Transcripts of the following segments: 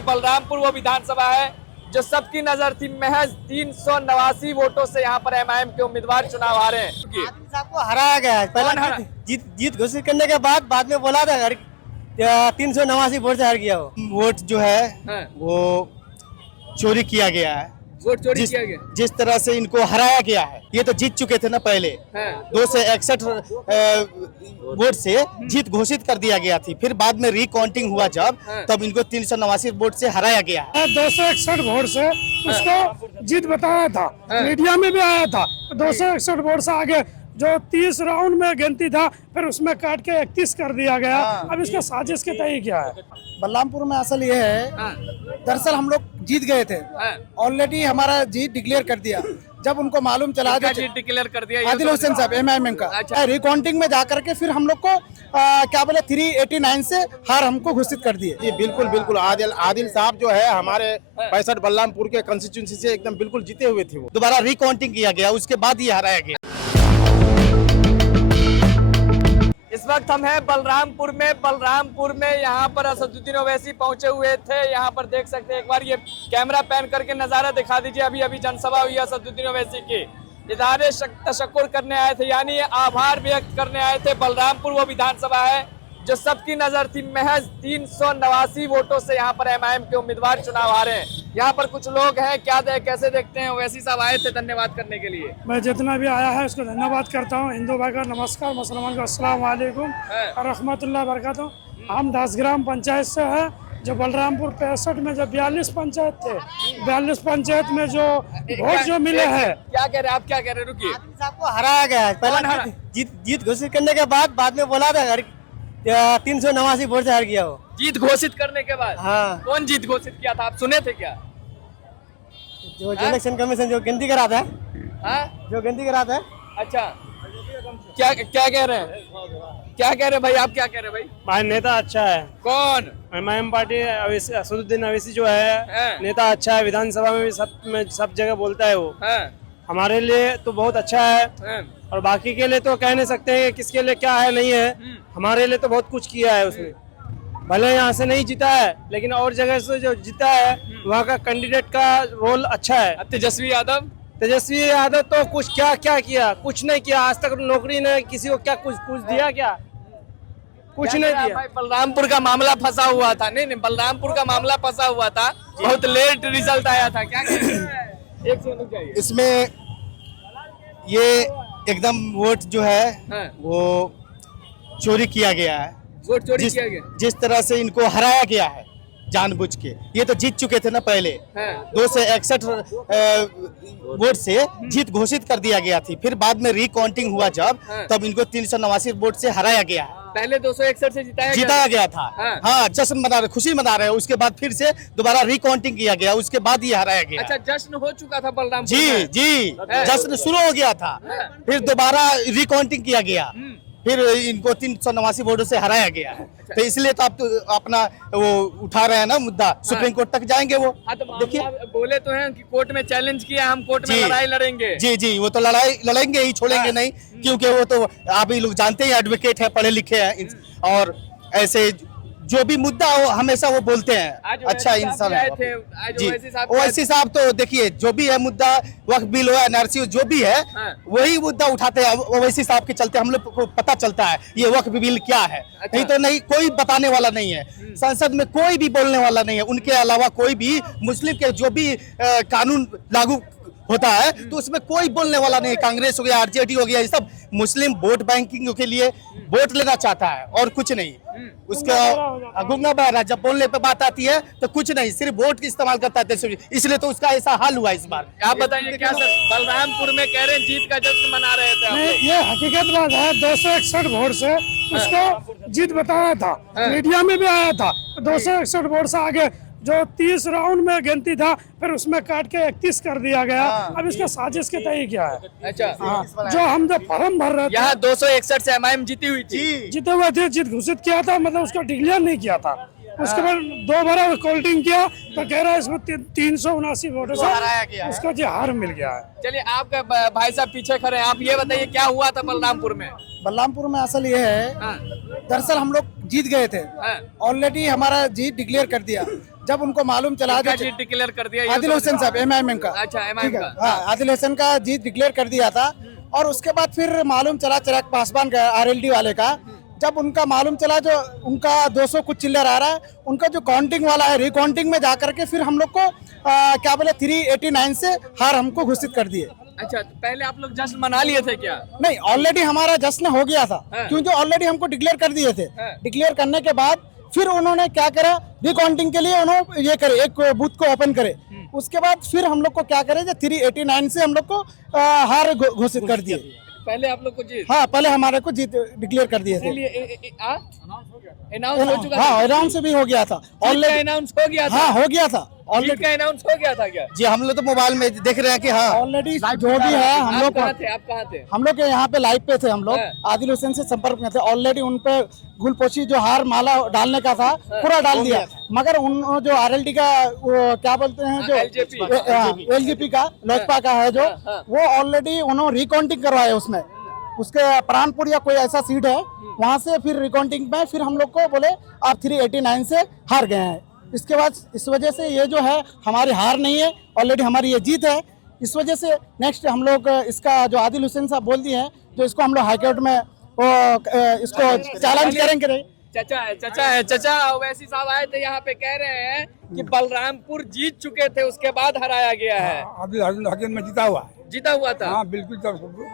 थे। बलरामपुर वो विधानसभा है जो सबकी नजर थी। महज 389 वोटों से यहाँ पर एमआईएम के उम्मीदवार चुनाव हारे हैं। आदिल साहब को हराया गया है। पहला जीत घोषित करने के बाद में बोला था 389 वोट से हार गया हो। वोट जो है वो चोरी किया गया है। वोट चोरी किया गया। जिस तरह से इनको हराया गया है, ये तो जीत चुके थे ना पहले। 261 वोट से जीत घोषित कर दिया गया थी, फिर बाद में रिकाउंटिंग हुआ जब तब इनको 389 वोट से हराया गया है। 261 वोट से उसको जीत बताया था, मीडिया में भी आया था। 261 वोट से आगे जो 30 राउंड में गिनती था, फिर उसमें काट के 31 कर दिया गया। अब इसका साजिश के तय क्या है? बलरामपुर में असल ये है, दरअसल हम लोग जीत गए थे, ऑलरेडी हमारा जीत डिक्लेयर कर दिया। जब उनको मालूम चला जीत डिक्लेयर कर दिया आदिल हुसैन साहब एमआईएम का। अच्छा। रिकाउंटिंग में जाकर के फिर हम लोग को क्या बोले 389 से हार हमको घोषित कर दिए। जी बिल्कुल बिल्कुल। आदिल साहब जो है हमारे 65 बलरामपुर के कंस्टिट्यूंसी से एकदम बिल्कुल जीते हुए थे। वो दोबारा रिकाउंटिंग किया गया, उसके बाद ये हराया गया। इस वक्त हम हैं बलरामपुर में यहाँ पर असदुद्दीन ओवैसी पहुंचे हुए थे। यहाँ पर देख सकते हैं, एक बार ये कैमरा पैन करके नजारा दिखा दीजिए। अभी जनसभा हुई है असदुद्दीन ओवैसी की। इज़हारे तशक्कुर करने आए थे, यानी आभार व्यक्त करने आए थे। बलरामपुर वो विधानसभा है जो सबकी नजर थी। महज 389 वोटों से यहाँ पर एमआईएम के उम्मीदवार चुनाव हारे हैं। यहाँ पर कुछ लोग हैं, कैसे देखते हैं? ओवैसी साहब आए थे धन्यवाद करने के लिए। मैं जितना भी आया है उसको धन्यवाद करता हूँ। हिंदू भाई का नमस्कार, मुसलमान का अस्सलाम वालेकुम और रहमतुल्लाह बरकातहू। हम 10 ग्राम पंचायत से है, जो बलरामपुर 65 में जो 42 पंचायत थे, 42 पंचायत में जो वोट जो मिले हैं। क्या कह रहे हैं आप? क्या कह रहे हैं? रुकिए। आदिल साहब को हराया गया है। पहला जीत घोषित करने के बाद में बोला था 389 वोट से हार गया हो। जीत घोषित करने के बाद? हाँ। कौन जीत घोषित किया था? आप सुने थे क्या? जो इलेक्शन कमीशन जो गिनती कराता है, जो गिनती कराता है। अच्छा, क्या कह रहे हैं? क्या कह रहे हैं भाई? आप क्या कह रहे हैं भाई? भाई नेता अच्छा है। कौन? एमआईएम पार्टी असदुद्दीन ओवैसी जो है, नेता अच्छा है। विधानसभा में भी सब जगह बोलता है वो। हमारे लिए तो बहुत अच्छा है, और बाकी के लिए तो कह नहीं सकते हैं किसके लिए क्या है नहीं है। हमारे लिए तो बहुत कुछ किया है उसने। भले यहाँ से नहीं जीता है, लेकिन और जगह से जो जीता है वहाँ का कैंडिडेट का रोल अच्छा है। तेजस्वी यादव तो कुछ क्या किया? कुछ नहीं किया आज तक। नौकरी ने किसी को क्या कुछ दिया? क्या कुछ नहीं दिया। भाई बलरामपुर का मामला फंसा हुआ था। नहीं, बलरामपुर का मामला फंसा हुआ था, बहुत लेट रिजल्ट आया था। क्या कह रहे हैं? एक सेकंड रुक जाइए। इसमें ये एकदम वोट जो है वो चोरी किया गया है। वोट चोरी किया गया। जिस तरह से इनको हराया गया है जानबूझ के, ये तो जीत चुके थे ना पहले। 261 वोट से जीत घोषित कर दिया गया थी, फिर बाद में रिकाउंटिंग हुआ जब तब इनको 389 वोट से हराया गया है। पहले 261 से जिताया गया था। हाँ, जश्न मना रहे, खुशी मना रहे हैं। उसके बाद फिर से दोबारा रिकाउंटिंग किया गया, उसके बाद ये हराया गया। अच्छा, जश्न हो चुका था बलरामपुर में? जी, जश्न शुरू हो गया था, फिर दोबारा रिकाउंटिंग किया गया, फिर इनको 389 वोटों से हराया गया है। तो इसलिए तो आप तो अपना वो उठा रहे हैं ना मुद्दा, सुप्रीम कोर्ट तक जाएंगे वो। देखिए, बोले तो हैं कि कोर्ट में चैलेंज किया, हम कोर्ट में लड़ाई लड़ेंगे। जी, वो तो लड़ेंगे ही, छोड़ेंगे नहीं, क्योंकि वो तो आप ही लोग जानते हैं, एडवोकेट है, पढ़े लिखे हैं, और ऐसे जो भी मुद्दा हो हमेशा वो बोलते हैं। अच्छा इंसान है जी। ओवैसी साहब तो देखिए, जो भी है मुद्दा, वक्फ बिल हो, एनआरसी जो भी है, वही मुद्दा उठाते हैं। ओवैसी साहब के चलते हम लोग को पता चलता है ये वक्फ बिल क्या है। नहीं तो नहीं, कोई बताने वाला नहीं है, संसद में कोई भी बोलने वाला नहीं है। उनके अलावा कोई भी मुस्लिम के जो भी कानून लागू होता है तो उसमें कोई बोलने वाला नहीं है। कांग्रेस हो गया, आरजेडी हो गया, ये सब मुस्लिम वोट बैंकिंग के लिए वोट लेना चाहता है और कुछ नहीं। उसका गुंगा बहरा, जब बोलने पे बात आती है तो कुछ नहीं, सिर्फ वोट इस्तेमाल करता है, इसलिए तो उसका ऐसा हाल हुआ इस बार। आप बताइए क्या सर, बलरामपुर में कह रहे हैं जीत का जश्न मना रहे थे? ये हकीकत बात है। 261 वोट से उसको जीत बताया था, मीडिया में भी आया था। 261 वोट से आगे जो 30 राउंड में गिनती था, फिर उसमें काट के 31 कर दिया गया। अब इसका साजिश के तय क्या है? अच्छा, जो हम जब फॉर्म भर रहे थे, यहाँ 261 से एमआईएम जीती हुई थी। जीते हुए थे, जीत घोषित किया था, मतलब उसका डिक्लेयर नहीं किया था। उसके बाद दोबारा कोल्टिंग किया तो कह रहा है इसमें 379 वोटों से उसका जो हार मिल गया है। चलिए, आपका भाई साहब पीछे खड़े हैं, आप ये बताइए क्या हुआ था बलरामपुर में? बलरामपुर में असल ये है, दरअसल हम लोग जीत गए थे, ऑलरेडी हमारा जीत डिक्लेयर कर दिया। जब उनको मालूम चला किसका जीत डिक्लेयर कर दिया ये आदिल तो हुसैन साहब एमआईएम का, अच्छा ठीक एमआईएम है, का हाँ आदिल हुसैन का जीत डिक्लेयर कर दिया था। और उसके बाद फिर मालूम चला चिराग पासवान का आरएलडी वाले का, जब उनका मालूम चला जो उनका 200 कुछ चिल्लर आ रहा है, उनका जो काउंटिंग वाला है रिकाउंटिंग में जाकर के फिर हम लोग को क्या बोले 389 से हार हमको घोषित कर दिए। अच्छा तो पहले आप लोग जश्न मना लिए थे क्या? नहीं, ऑलरेडी हमारा जश्न हो गया था, हाँ। क्योंकि ऑलरेडी हमको डिक्लेयर कर दिए थे। हाँ। डिक्लेयर करने के बाद फिर उन्होंने क्या करा, रिकाउंटिंग के लिए उन्होंने ये करे, एक बूथ को ओपन करे। उसके बाद फिर हम लोग को क्या करे, 389 से हम लोग को हार घोषित कर दिए। पहले आप लोग को जीत, हाँ पहले हमारे को जीत डिक्लेयर कर दिए थे। अनाउंस हो चुका हाँ अनाउंस भी हो गया था ऑलरेडी। अनाउंस हो गया था, हाँ हो गया था जीत ऑलरेडी। का अनाउंस हो गया था क्या? जी हम लोग तो मोबाइल में देख रहे हैं कि हाँ ऑलरेडी जो भी है हम आप लोग कहाँ थे, आप कहाँ थे? हम लोग के यहाँ पे लाइव पे थे। हम लोग हाँ। आदिल हुसैन से संपर्क में थे। ऑलरेडी उन पे गुलपोशी जो हार माला डालने का था पूरा डाल दिया, मगर उन जो आरएलडी का वो क्या बोलते हैं जो एलजेपी का लोजपा का है जो, वो ऑलरेडी उन्होंने रिकाउंटिंग करवाया उसमें, उसके प्राणपुर या कोई ऐसा सीट है वहाँ से फिर रिकाउंटिंग में फिर हम लोग को बोले आप 389 से हार गए हैं। इसके बाद इस वजह से ये जो है हमारी हार नहीं है, ऑलरेडी हमारी ये जीत है। इस वजह से नेक्स्ट हम लोग इसका जो आदिल हुसैन साहब बोल दिए हैं, जो इसको हम लोग हाईकोर्ट में वो इसको चैलेंज करेंगे। चाचा ओवैसी साहब आए थे यहाँ पे, कह रहे हैं कि बलरामपुर जीत चुके थे उसके बाद हराया गया है। अब्दुल हकीम में जीता हुआ है। जीता हुआ था? हाँ बिल्कुल,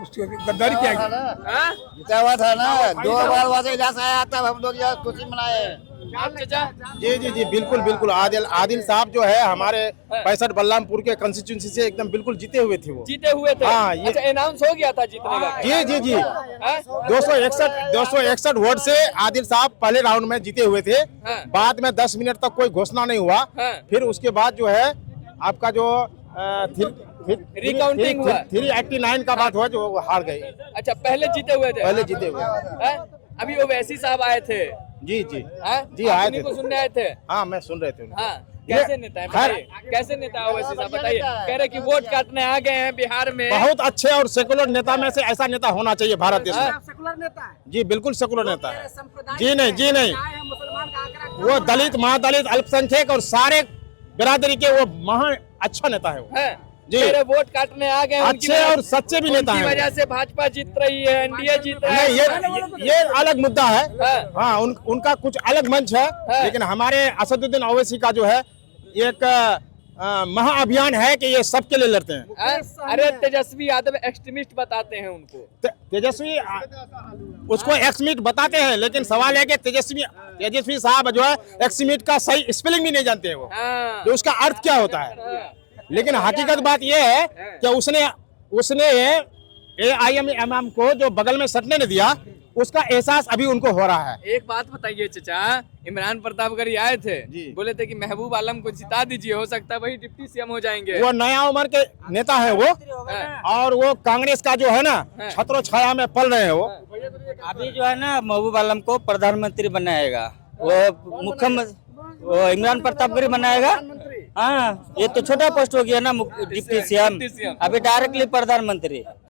उसकी गद्दारी किया गया। हाँ? जीता हुआ था ना, 2 बार वहाँ से इधर से आया तब हम लोग यहाँ खुशी मनाए। आप चाचा? जी जी जी बिल्कुल बिल्कुल, आदिल साहब जो है हमारे 65 बलरामपुर के कंस्टिट्यूंसी से एकदम बिल्कुल जीते हुए थे वो। जीते हुए थे? हाँ, ये- अच्छा अनाउंस हो गया था जीतने का? जी जी जी, हाँ? 261 वोट से आदिल साहब पहले राउंड में जीते हुए थे। हाँ। बाद में 10 मिनट तक कोई घोषणा नहीं हुआ। हाँ। फिर उसके बाद जो है आपका जो रिकाउंटिंग हुआ। 389 का बात हुआ जो वो हार गए। अच्छा पहले जीते हुए थे? पहले जीते हुए। हाँ? अभी ओवैसी साहब आए थे? जी जी हाँ? जी, आप आए उन्हीं थे। को सुनने आए थे? हाँ मैं सुन रहे थे उनको। हाँ कैसे नेता है बताइए, कैसे नेता है ओवैसी साहब बताइए? कह रहे कि वोट काटने आ गए हैं बिहार में। बहुत अच्छे और सेकुलर नेता में से ऐसा नेता होना चाहिए भारत देश में। सेकुलर नेता है, जी बिल्कुल सेकुलर नेता है। जी नहीं जी नहीं, वो दलित महादलित अल्पसंख्यक और सारे बिरादरी के वो महा अच्छा नेता है वो। हैं? जी। कह रहे वोट काटने आ गए, उनकी अच्छे और सच्चे भी नेता उनकी हैं। वजह से भाजपा जीत रही है, एनडीए जीत रहा है। नहीं ये अलग मुद्दा है। हाँ। हाँ उनका कुछ अलग मंच है। हाँ। लेकिन हमारे असदुद्दीन ओवैसी का जो है एक महाअभियान है कि ये सबके लिए लड़ते हैं। हाँ? अरे तेजस्वी यादव एक्सट्रीमिस्ट बताते हैं उनको। तेजस्वी उसको एक्समिट बताते हैं, लेकिन सवाल है कि तेजस्वी साहब जो है एक्समिट का सही स्पेलिंग भी नहीं जानते हैं वो, हाँ। कि उसका अर्थ क्या होता है। हाँ। लेकिन हकीकत बात यह है कि उसने AIMM को जो बगल में सटने नहीं दिया, उसका एहसास अभी उनको हो रहा है। एक बात बताइए चाचा, इमरान प्रतापगढ़ी आए थे, बोले थे कि महबूब आलम को जिता दीजिए, हो सकता है वही डिप्टी सीएम हो जाएंगे। वो नया उम्र के नेता है वो, हाँ। और वो कांग्रेस का जो है ना छत्र छाया में पल रहे हैं वो। अभी जो है ना महबूब आलम को प्रधानमंत्री बनाएगा, वो मुख्यमंत्री वो इमरान प्रतापगढ़ी बनाएगा। हाँ ये तो छोटा पोस्ट हो गया ना डिप्टी सीएम, अभी डायरेक्टली प्रधानमंत्री।